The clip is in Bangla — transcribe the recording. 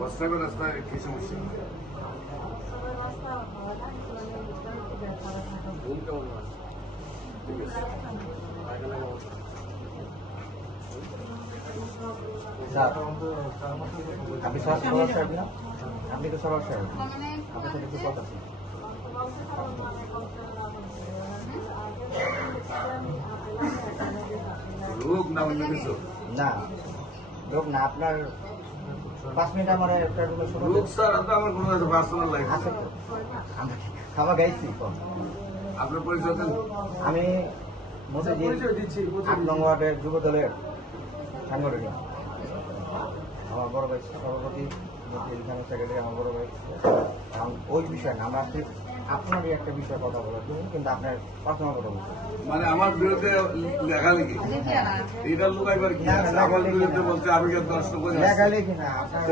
প্রস্তাবের রাস্তায় কি সমস্যা? আপনি সবার সাহেব না? আপনি তো সবার সাহেব, আপনার সাথে একটু কথা আছে। রোগ না অন্য কিছু? না লোক না, আপনার 5 মিনিট আমার একটা রুমে শুনুন। রোগ স্যার আমার কোনো পার্সোনাল লাইফ আছে তো, খাওয়া গাইছি। আপনার পরিচয় দেন। আমি মতিঝিল 8 নং ওয়ার্ডের যুব দলের সাংগঠনিক। আমার বড় ভাই সভাপতি, মতিঝিল থানার সেক্রেটারি আমার বড় ভাই। কারণ ওই বিষয় না, আমরা আপনি আপনারই একটা বিষয়ে কথা বলার জন্য, কিন্তু আপনার পার্সোনাল কথা বলতে। মানে আমার বিরুদ্ধে লেখালেখি এটা লুকাইবার কি আছে? আমার বিরুদ্ধে বলতে আমি নষ্ট করে লেখালেখি না আপনার